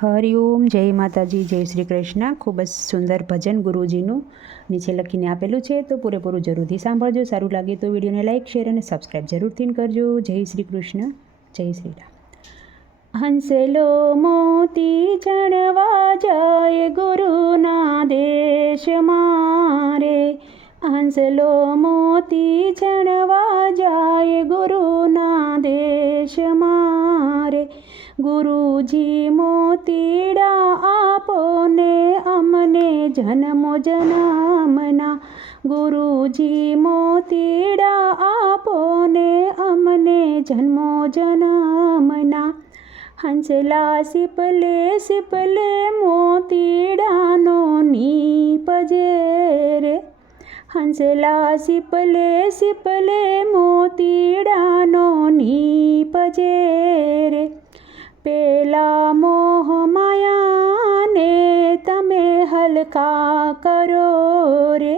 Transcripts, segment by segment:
હરિઓમ, જય માતાજી, જય શ્રી કૃષ્ણ। ખૂબ જ સુંદર ભજન ગુરુજીનું નીચે લખીને આપેલું છે, તો પૂરેપૂરું જરૂરથી સાંભળજો। સારું લાગે તો વિડીયોને લાઇક, શેર અને સબસ્ક્રાઈબ જરૂરથી કરજો। જય શ્રી કૃષ્ણ, જય શ્રી રામ। હંસલો મોતી ચણવા જાય ગુરુના દેશમાં રે, હંસલો મોતી ચણવા જાય ગુરુના દેશમાં રે। ગુરુજી મોતીડા આપો ને અમને જન્મો જન્મના, ગુરુજી મોતીડા આપો ને અમને જન્મો જન્મના। હંસલા સિપલે સિપલે મોતીડાનો નીપજે રે, હંસલા સિપલે સિપલે મોતીડાનો નીપજે રે। પેલા મોહ માયાને તમે હલકા કરો રે,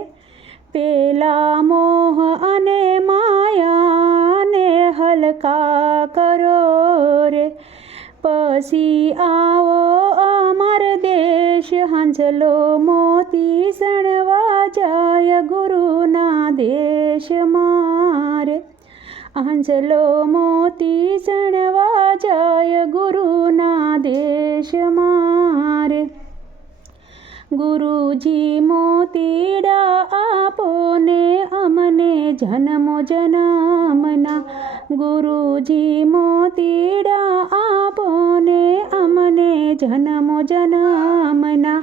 પેલા મોહ અને માયાને હલકા કરો રે। પછી આવો અમર દેશ, હંસલો મોતી સણવા જાય ગુરુના દેશમાં રે, હંસલો મોતી સણવા જાય ગુરુના દેશમાં રે। ગુરુજી મોતીડા આપો ને અમને જન્મો જન્મના, ગુરુજી મોતીડા આપો ને અમને જન્મો જન્મના।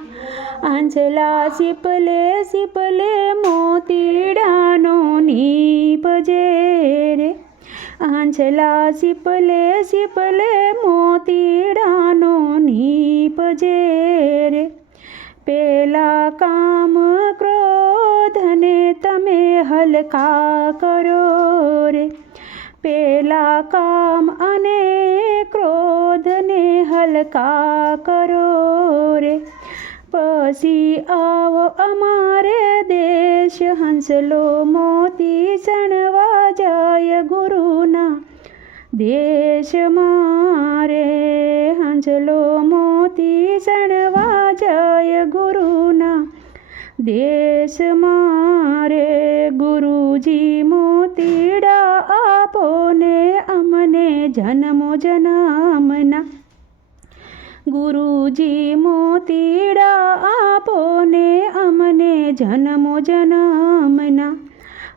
હંસલા સિપલે સિપલે મોતીડાનો નીપજે રે, હંસલા સિપલે સિપલે મોતીડાનો નીપજે રે। પેલા કામ ક્રોધને તમે હલકા કરો રે, પેલા કામ અને ક્રોધને હલકા કરો રે। પછી આવો અમારે દેશ, હંસલો મોતી સણવા જાય ગુરુના દેશમાં રે, હંસલો મોતી સણવા જાય ગુરુના દેશમાં રે। ગુરુજી મોતીડા આપો ને અમને જન્મો જન્મના, ગુરુજી મોતીડા આપો ને અમને જન્મો જન્મના।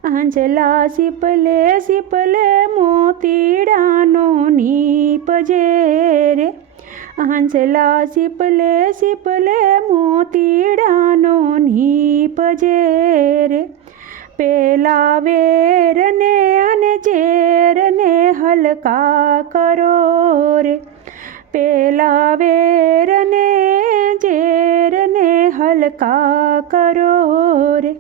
હંસલા સિપલે સિપલે મોતીડાનો નીપજે રે, હંસલા સિપલે સિપલે મોતીડાનો નીપજે રે। પેલા વેરને અને ઝેરને હલકા કરો રે, પેલા વેરને ઝેરને હલકા કરો રે।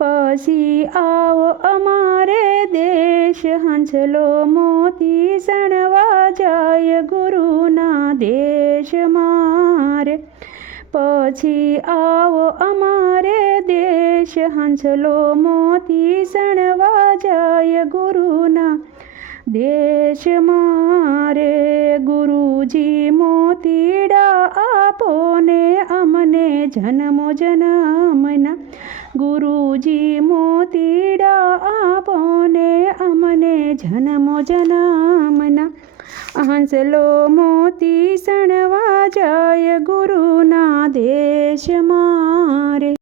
પછી આવો અમારે દેશ, હંસલો મોતી સણવા જાય ગુરુના દેશમાં રે, પછી આવો અમારે દેશ, હંસલો મોતી સણવા જાય ગુરુના દેશમાં રે। ગુરુજી મોતીડા આપો ને અમને જન્મો જન્મના, ગુરુજી મોતીડા આપો ને અમને જન્મો જન્મના। હંસલો મોતી સણવા જાય ગુરુના દેશમાં રે।